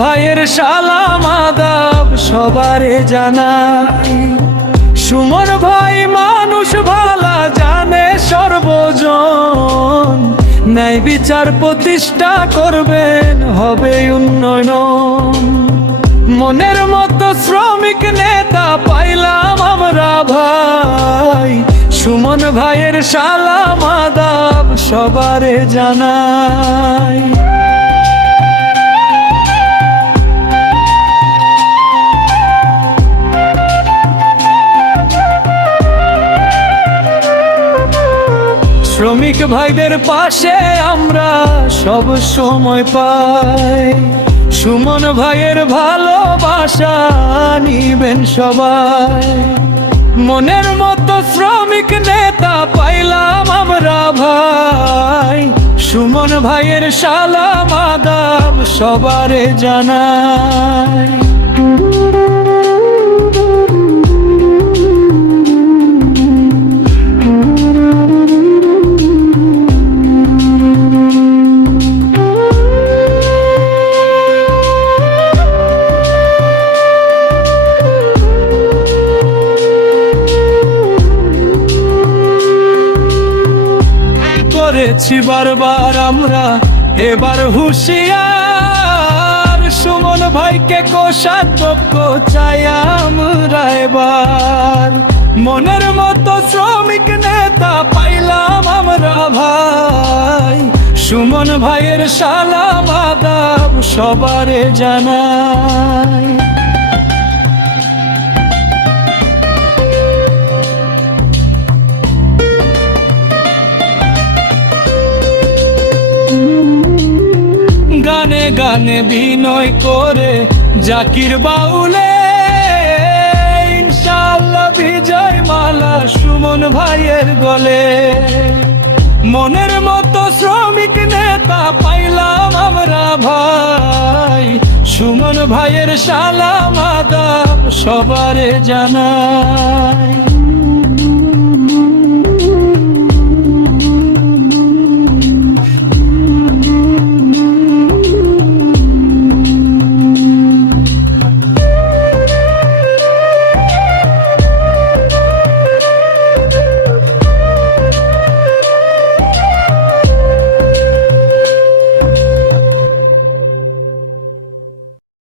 ভাইয়ের সালাম আদাব সবারে জানাই। সুমন ভাই মানুষ ভালা জানে সর্বজন, ন্যায় বিচার প্রতিষ্ঠা করবেন হবে উন্নয়ন। মনের মতো শ্রমিক নেতা পাইলাম আমরা ভাই, সুমন ভাইয়ের সালাম আদাব সবারে জানাই। শ্রমিক ভাইদের পাশে আমরা সব সময় পাই, সুমন ভাইয়ের ভালোবাসা নিবেন সবাই। মনের মতো শ্রমিক নেতা পাইলাম আমরা ভাই, সুমন ভাইয়ের সালাম আদাব সবারে জানাই। করেছি বারবার আমরা এবার হুঁশিয়ার, সুমন ভাইকে কোষাধ্যক্ষ চাই আমরা এবার। মনের মতো শ্রমিক নেতা পাইলাম আমরা ভাই, সুমন ভাইয়ের সালাম আদাব সবারে জানাই। গানে গানে বিনয় করে জাকির বাউলে, ইনশাআল্লাহ বিজয় মালা সুমন ভাইয়ের গলে। মনের মতো শ্রমিক নেতা পাইলাম আমরা ভাই, সুমন ভাইয়ের সালাম আদাব সবারে জানাই।